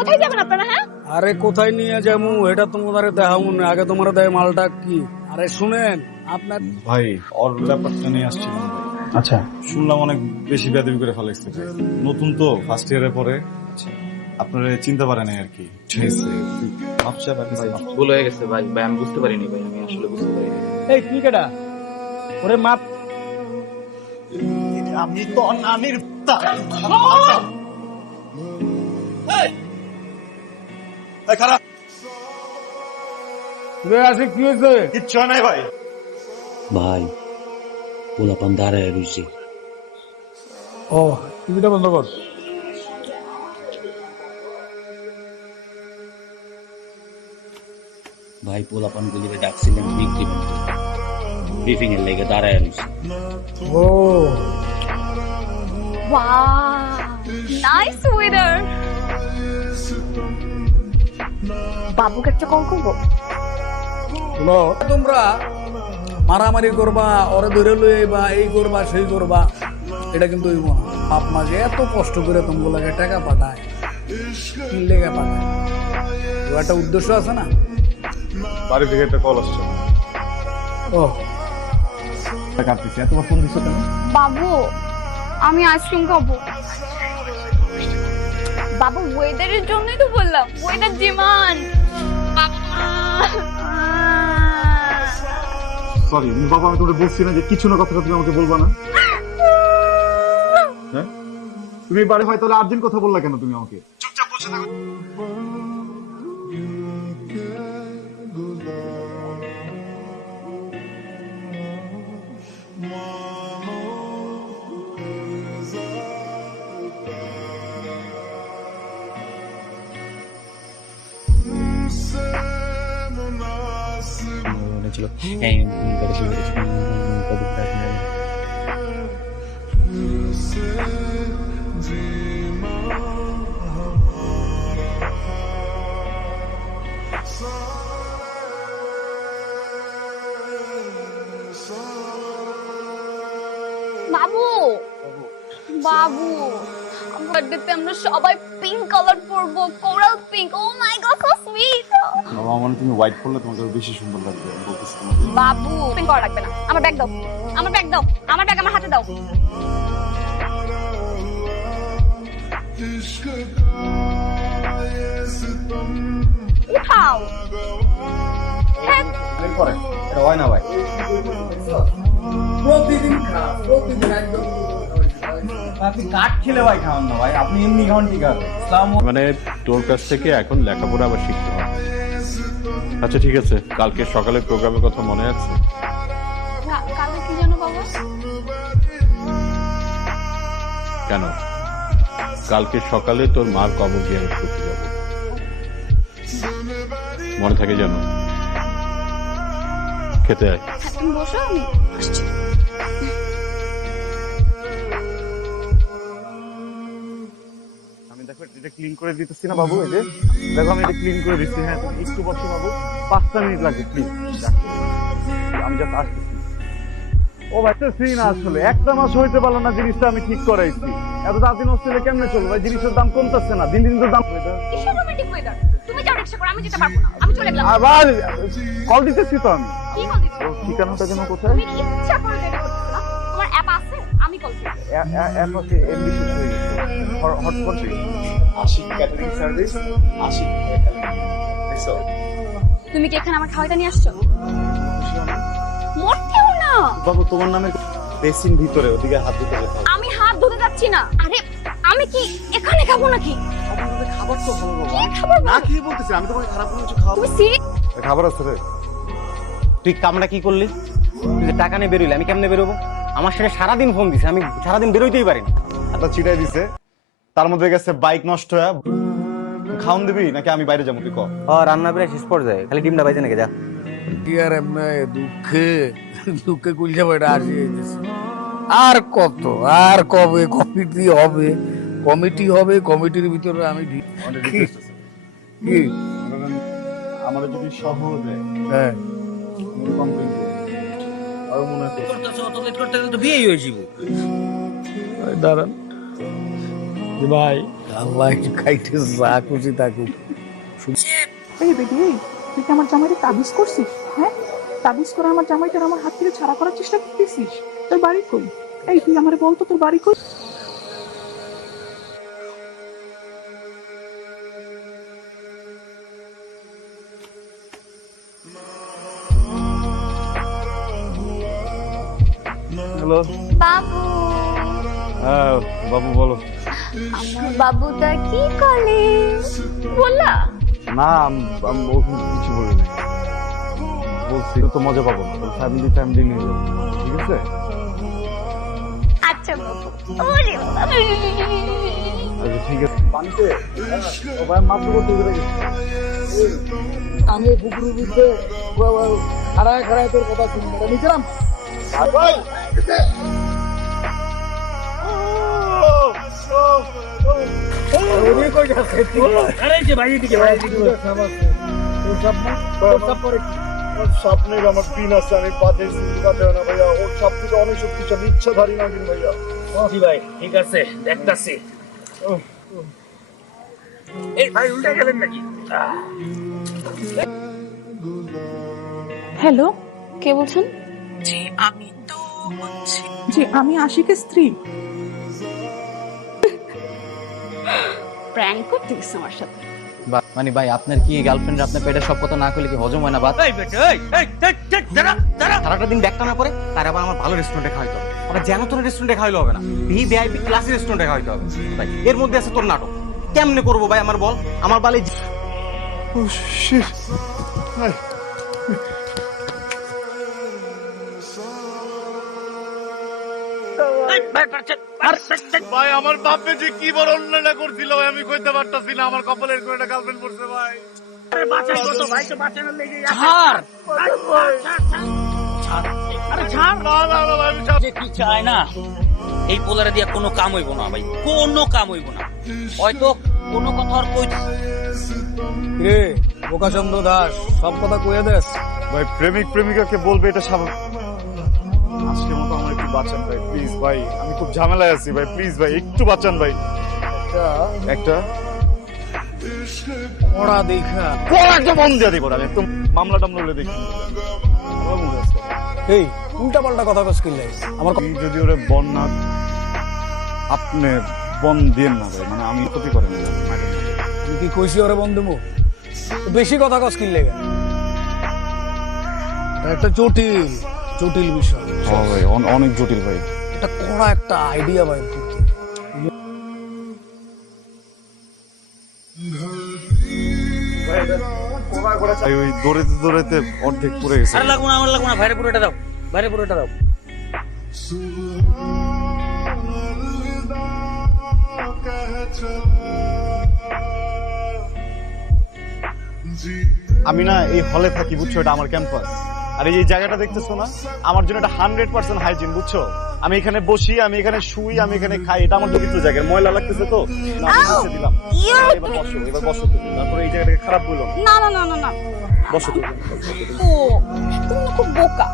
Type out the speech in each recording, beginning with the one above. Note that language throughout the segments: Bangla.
কোথায় যাবেন আপনারা? হ্যাঁ, আরে কোথায় নিয়ে যাবো এটা তোমাদের দেখাবো না, আগে তোমার দেয় মালটা কি। আরে শুনেন আপনার ভাই ওর ব্যাপারটা নিয়ে আসছিলাম ভাই। আচ্ছা শুনলাম অনেক বেশি বেদবি করে ফেলাইছে ভাই। নতুন তো ফার্স্ট ইয়ারে পরে আপনারা চিন্তা পারে নাই আর কি। আচ্ছা ভাই ভুল হয়ে গেছে ভাই। ভাই আমি বুঝতে পারিনি ভাই, আমি আসলে বুঝতে পারিনি। এই তুই কেডা? ওরে মাপ আমি তো নানির খারাপ আছে কি হয়েছে? কিচ্ছু নাই ভাই। ভাই পোলাপান দাঁড়ায় রয়েছে। ও টিভিটা বন্ধ কর। ভাই পোলাপান গুলিরে ডাকছিলেন ব্রিফিং এর লেগে দাঁড়ায় রয়েছে। ও ওয়াও, নাইস ওয়েদার। বাবুকে একটা কল করবো। হলো তোমরা মারামারি করবা, ওরে ধরে লই বা এই করবা সেই করবা, এটা কিন্তু হইব না। বাপ মা যে এত কষ্ট করে তোমাগুলোকে টাকা পাঠায়, কি লেগে পাঠায়, তো একটা উদ্দেশ্য আছে না। বাড়ি থেকে একটা কল আসছে। ও কাটতেছি, এতবার ফোন দিচ্ছ কেন? বাবু, আমি আইসক্রিম খাবো। বাবু ওয়েদারের জন্যই তো বললাম, ওয়েদার ডিমান্ড। সরি বাবা, আমি তোমাকে বলছি না যে কিছু না কথাটা তুমি আমাকে বলবা না। হ্যাঁ তুমি বাড়ি হয় তাহলে আর্জেন্ট কথা বললা কেন তুমি আমাকে? চুপচাপ বসে থাকো। বাবু, বাবু, বার্থডেতে আমরা সবাই পিঙ্ক কালার পরবো, কোরাল পিঙ্ক। ও মাই গড, সো সুইট। বাবা মানে তুমি হোয়াইট পরলে তোমাকে বেশি সুন্দর লাগবে, আমি বলতেছি তোমাকে। বাবু, পিঙ্ক করা লাগবে না। আমার ব্যাগ দাও, আমার ব্যাগ দাও, আমার ব্যাগ আমার হাতে দাও। উঠাও। হ্যাঁ, এরপরে এটা হয় না ভাই। প্রতিদিন খা, প্রতিদিন একদম। আপনি কাঠ খেলে ভাই খাওয়ান না ভাই, আপনি এমনি খাওয়ান ঠিক আছে। মানে তোর কাছ থেকে এখন লেখাপড়া আবার শিখতে হবে। আচ্ছা ঠিক আছে, কালকে সকালে প্রোগ্রামের কথা মনে আছে? কালকে কি জানো বাবা? কেন? কালকে সকালে তোর মার কবর জিয়ারত করতে যাবো, মনে থাকে যেন। খেতে আয়। হ্যাঁ, তুমি বসো, আমি আসছি। আমি দেখো এটা ক্লিন করে দিতেছি না বাবু, এই যে দেখো আমি এটা ক্লিন করে দিচ্ছি। হ্যাঁ তুমি একটু বসো বাবু, 5টা মিনিট লাগবে প্লিজ। আমি জাস্ট আসতেছি। ও ভাই তো ফ্রি না, আসলে একটা মাস হইতে পারলো না জিনিসটা আমি ঠিক করাইছি। এত তাড়াতাড়ি নষ্ট হলে কেমনে চলবে ভাই? জিনিসের দাম কমতেছে না, দিন দিন তো দাম। কিসের রোমান্টিক ওয়েদার? তুমি যাও রিকশা করে, আমি যেতে পারবো না। আমি চলে গেলাম। আবার কল দিতেছি তো আমি। কি কল দিচ্ছ? ওর ঠিকানাটা যেন কোথায়? তুমি ইচ্ছা করে দেরি করছো না? তোমার অ্যাপ আছে? আমি কল করব। অ্যাপ আছে, এমবি শেষ হয়ে গেছে। Hotspot Ashik catering service, Ashik দেখছো? তুমি কি এখানে আমার খাওয়াটা নিয়ে আসছো? মরতেও না। বাবু তোমার নামে বেসিন ভিতরে, ওদিকে হাত দিতে যেতে হবে। আমি হাত ধুতে যাচ্ছি না। আরে আমি কি এখানে খাবো নাকি? খাবার তো ভালো বাবা। কি খাবার না বলো? খেয়ে বলতেছি, আমি তোমাকে খারাপ কোনো কিছু খাওয়াবো। তুমি সিরিয়াস? খাবার আছে রে। তুই কামটা কি করলি? তুই যে টাকা নিয়ে বেরোইলি, আমি কেমনে বেরোবো? আমার সাথে সারাদিন ফোন দিছে, আমি সারাদিন বেরোইতেই পারি না। একটা চিটাই দিছে, তার মধ্যে গেছে বাইক নষ্ট হয়ে। খাওন দিবি নাকি আমি বাইরে যাবো? তুই কর। রান্না প্রায় শেষ পর্যায়ে, খালি ডিমটা বাইজে নাকি যা। কি আর এমনি দুঃখে দুঃখে কুলছে বইটা আসি যাইতেছে। আর কত, আর কবে কমিটি হবে, কমিটি হবে, কমিটির ভিতরে আমি কি আমাদের যদি শহর দেয়, হ্যাঁ কমপ্লেন আর মনে হয় দাঁড়ান ভাই, আল্লাহ একটু খাইতে যা খুশি থাকুক। এই বেটি, এই তুই কি আমার জামাইরে তাবিজ করছিস? হ্যাঁ, তাবিজ করে আমার জামাইটার আমার হাত থেকে ছাড়া করার চেষ্টা করতেছিস। তোর বাড়ি কই? এই তুই আমারে বলতো তোর বাড়ি কই? হ্যালো, বাবু, হ্যাঁ বাবু বলো। আমার বাবুটা কি করে বললা? না আমি ওরকম কিছু বলি না, বলছি তো মজা পাবো না, ফ্যামিলি নিয়ে যাবো, ঠিক আছে? আচ্ছা বাবু, ওরে বাবা। আচ্ছা ঠিক আছে। পানিতে মাত্র করতে গেছে আমি পুকুরের ভিতরে খাড়ায় খাড়ায় তোর কথা শুনবো নিয়েছিলাম। স্বপ্নের আমার পিন আছে, আমি পাতে পাতে না ভাইয়া, ওর সব থেকে অনেক শক্তিশালী, ইচ্ছাধারী না কিন্তু ভাইয়া। জি ভাই ঠিক আছে দেখতাছি। এই ভাই উল্টে গেলেন নাকি? হ্যালো, কে বলছেন? জি আমি আশিকের স্ত্রী। প্র্যাঙ্ক করতে গেছে আমার সাথে। মানে ভাই আপনার কি গার্লফ্রেন্ড আপনার পেটের সব কথা না করলে কি হজম হয় না? বাদ সারাটা দিন ব্যাগটা না পরে তার আবার আমার ভালো রেস্টুরেন্টে খাওয়াইতে হবে, আবার যেন তোর রেস্টুরেন্টে খাওয়াইলে হবে না, ভিআইপি ক্লাসি রেস্টুরেন্টে খাওয়াইতে হবে। ভাই এর মধ্যে আছে তোর নাটক, কেমনে করবো ভাই আমার বল? আমার বালে ভাই আমার বাপে যে কি বড় অন্যায় করছিল ভাই, আমি কইতে পারতাছি না, আমার কপালের করে গার্লফ্রেন্ড পড়ছে ভাই। কি চায় না এই পোলারে দিয়া কোনো কাম হইব না ভাই, কোনো কাম হইব না। হয়তো কোনো কথা আর কই রে বোকাচন্দ্র দাস, সব কথা কয়ে দেস। ভাই প্রেমিক প্রেমিকাকে বলবে এটা স্বাভাবিক। আজকের মতো আমার একটু বাঁচান ভাই, প্লিজ ভাই, আমি খুব ঝামেলায় আছি ভাই, প্লিজ ভাই একটু বাঁচান ভাই। একটা ওরা দেখা একটা মন দিয়ে দিব, আমি একদম মামলা টামলা হলে দেখি। এই উল্টা পাল্টা কথা কস কিনলে আমার আপনি যদি ওরে বন না, আপনি বন দিন না ভাই, মানে আমি ক্ষতি করেন না। তুই কি কইছি ওরে বন্ধু মু বেশি কথা কস কিনলে একটা জটিল জটিল বিষয়। হ্যাঁ ভাই অনেক জটিল ভাই। এটা কড়া একটা আইডিয়া ভাই করতে। ভাই ওই দৌড়াইতে দৌড়াইতে অর্ধেক পড়ে গেছে। আর লাগবো না, আমার লাগবো না, বাইরে পুরোটা দাও, বাইরে পুরোটা দাও। আমি না এই হলে থাকি বুঝছো, এটা আমার ক্যাম্পাস। আর এই জায়গাটা দেখতেছো না, আমার জন্য এটা 100% হাইজিন বুঝছো। আমি এখানে বসি, আমি এখানে শুই, আমি এখানে খাই, এটা আমার পবিত্র জায়গা। ময়লা লাগতেছে তো আমি মুছে দিলাম। এবার বসো তুমি, তারপরে এই জায়গাটাকে খারাপ বললো না না না না না, বসো তুমি। ও তুমি না খুব বোকা।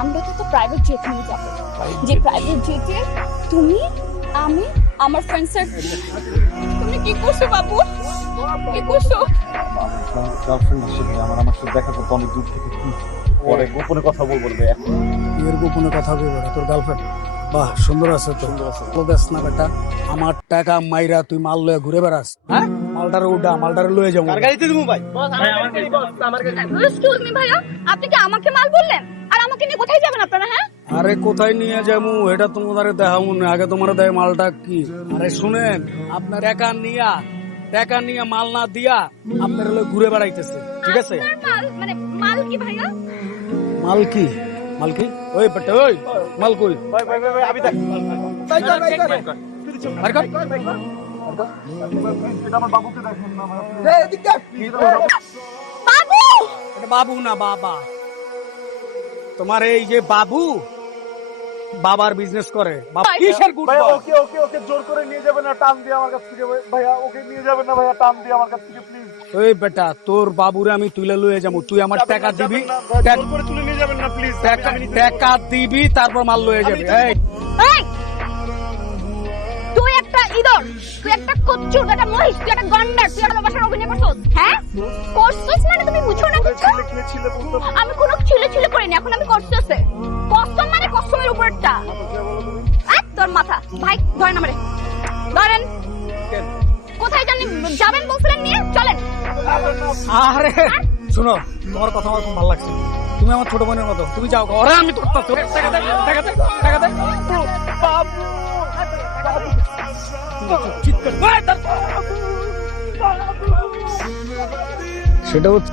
আমরা তো প্রাইভেট জেট নিয়ে যাবো, যে প্রাইভেট জেটে তুমি, আমি, আমার ফ্রেন্ডসের। তুমি কি করছো বাবু, কি করছো? গার্লফ্রেন্ড হিসেবে আমার সাথে দেখা করতে অনেক দূর থেকে, পরে গোপনে কথা বলবো রে। এর গোপনে কথা বলবো না তোর গার্লফ্রেন্ড? বাহ সুন্দর আছে তো, দেখ না বেটা, আমার টাকা মাইরা তুই মাল লয়ে ঘুরে বেড়াস। হ্যাঁ মালটারে উঠা, মালটারে লয়ে যাবো। এক্সকিউজ মি ভাইয়া, আপনি কি আমাকে মাল বললেন? আর আমাকে নিয়ে কোথায় যাবেন আপনারা? হ্যাঁ আরে কোথায় নিয়ে যাবো এটা তোমাদের দেখাবো না, আগে তোমার দেয় মালটা কি। আরে শুনেন, আপনার টাকা নিয়ে মাল না দিয়া আপনার হলো ঘুরে বেড়াইতেছে, ঠিক আছে? আপনার মাল মানে মাল কি ভাইয়া? মাল কি ওই বেটা, ওই মাল কই? আমি দেখ আর কর। এটা আমার বাবুকে দেখেন না ভাই। বাবু, এটা বাবু না বাবা। তোমার এই যে বাবু বাবার বিজনেস করে। কিসের গুড ভাইয়া বয়? ওকে জোর করে নিয়ে যাবেন না, টান দিয়ে আমার কাছ থেকে ভাইয়া, ওকে নিয়ে যাবেন না ভাইয়া, টান দিয়ে আমার কাছ থেকে প্লিজ। ওই বেটা, তোর বাবুরে আমি তুলে লয়ে যাবো, তুই আমার টাকা দিবি, জোর করে তুলে নিয়ে যাবেন না প্লিজ। টাকা দিবি তারপর মাল লয়ে যাবি। এই এই তুই একটা ইদর, তুই একটা কচ্চুর, তুই একটা মহিষ, তুই একটা গন্ডার, তুই ভালোবাসার অভিনয় করছস, হ্যাঁ? করছস মানে তুমি বুঝো না কিছু? আমি কোনো ছিলে ছিলে করিনি, এখন আমি করছসে। কসম মানে কসমের উপরটা। তোর মাথা, ভাই ধরেন আমারে, ধরেন। কোথায় জানি যাবেন বলছিলেন, নিয়ে চলেন। আরে শোনো, তোমার কথা আমার খুব ভালো লাগছে। তুমি আমার ছোট বোনের মতো, তুমি যাও। ওরে আমি সেটা হচ্ছে